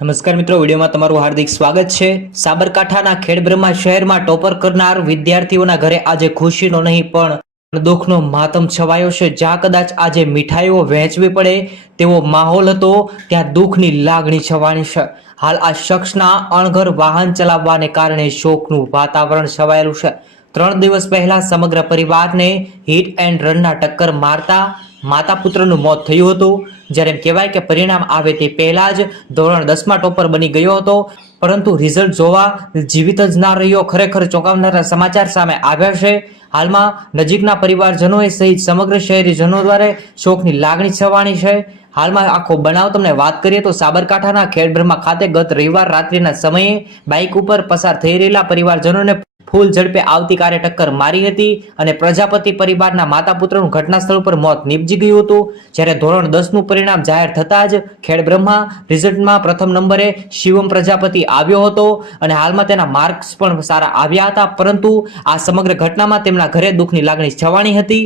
નમસ્કાર મિત્રો, વિડીયોમાં તમારું હાર્દિક સ્વાગત છે. સાબરકાંઠાના ખેડબ્રહ્મા શહેરમાં ટોપર કરનાર વિદ્યાર્થીઓના ઘરે આજે ખુશીનો નહીં, પણ દુઃખનો માતમ છવાયો છે. જ્યાં કદાચ આજે મીઠાઈઓ વહેંચવી પડે તેવો માહોલ હતો, ત્યાં દુઃખની લાગણી છવાની છે. હાલ આ શખ્સના અણઘર વાહન ચલાવવાને કારણે શોકનું વાતાવરણ છવાયેલું છે. ત્રણ દિવસ પહેલા સમગ્ર પરિવારને હિટ એન્ડ રનના ટક્કર મારતા માતા પુત્રનું મોત થયું હતું. જ્યારે એમ કહેવાય કે પરિણામ આવે તે પહેલા જ ધોરણ દસમાં ટોપર બની ગયો હતો. પરંતુ રિઝલ્ટ જોવા જીવિત જ ના રહ્યો. ખરેખર ચોંકાવનારા સમાચાર સામે આવ્યા છે. હાલમાં નજીકના પરિવારજનોએ સહિત સમગ્ર શહેરીજનો દ્વારા શોકની લાગણી છવાણી છે. હાલમાં આખો બનાવ તમને વાત કરીએ તો સાબરકાંઠાના ખેડબ્રહ્મા ખાતે ગત રવિવાર રાત્રિના સમયે બાઇક ઉપર પસાર થઈ રહેલા પરિવારજનોને ફૂલ ઝડપે આવતી કારે ટક્કર મારી હતી અને પ્રજાપતિ પરિવારના માતા પુત્રનું ઘટના સ્થળ પર મોત નીપજી ગયું હતું. જ્યારે ધોરણ દસનું પરિણામ જાહેર થતાં જ ખેડબ્રહ્મા રિઝલ્ટમાં પ્રથમ નંબરે શિવમ પ્રજાપતિ આવ્યો હતો અને હાલમાં તેના માર્ક્સ પણ સારા આવ્યા હતા. પરંતુ આ સમગ્ર ઘટનામાં તેમના ઘરે દુઃખની લાગણી છવાણી હતી.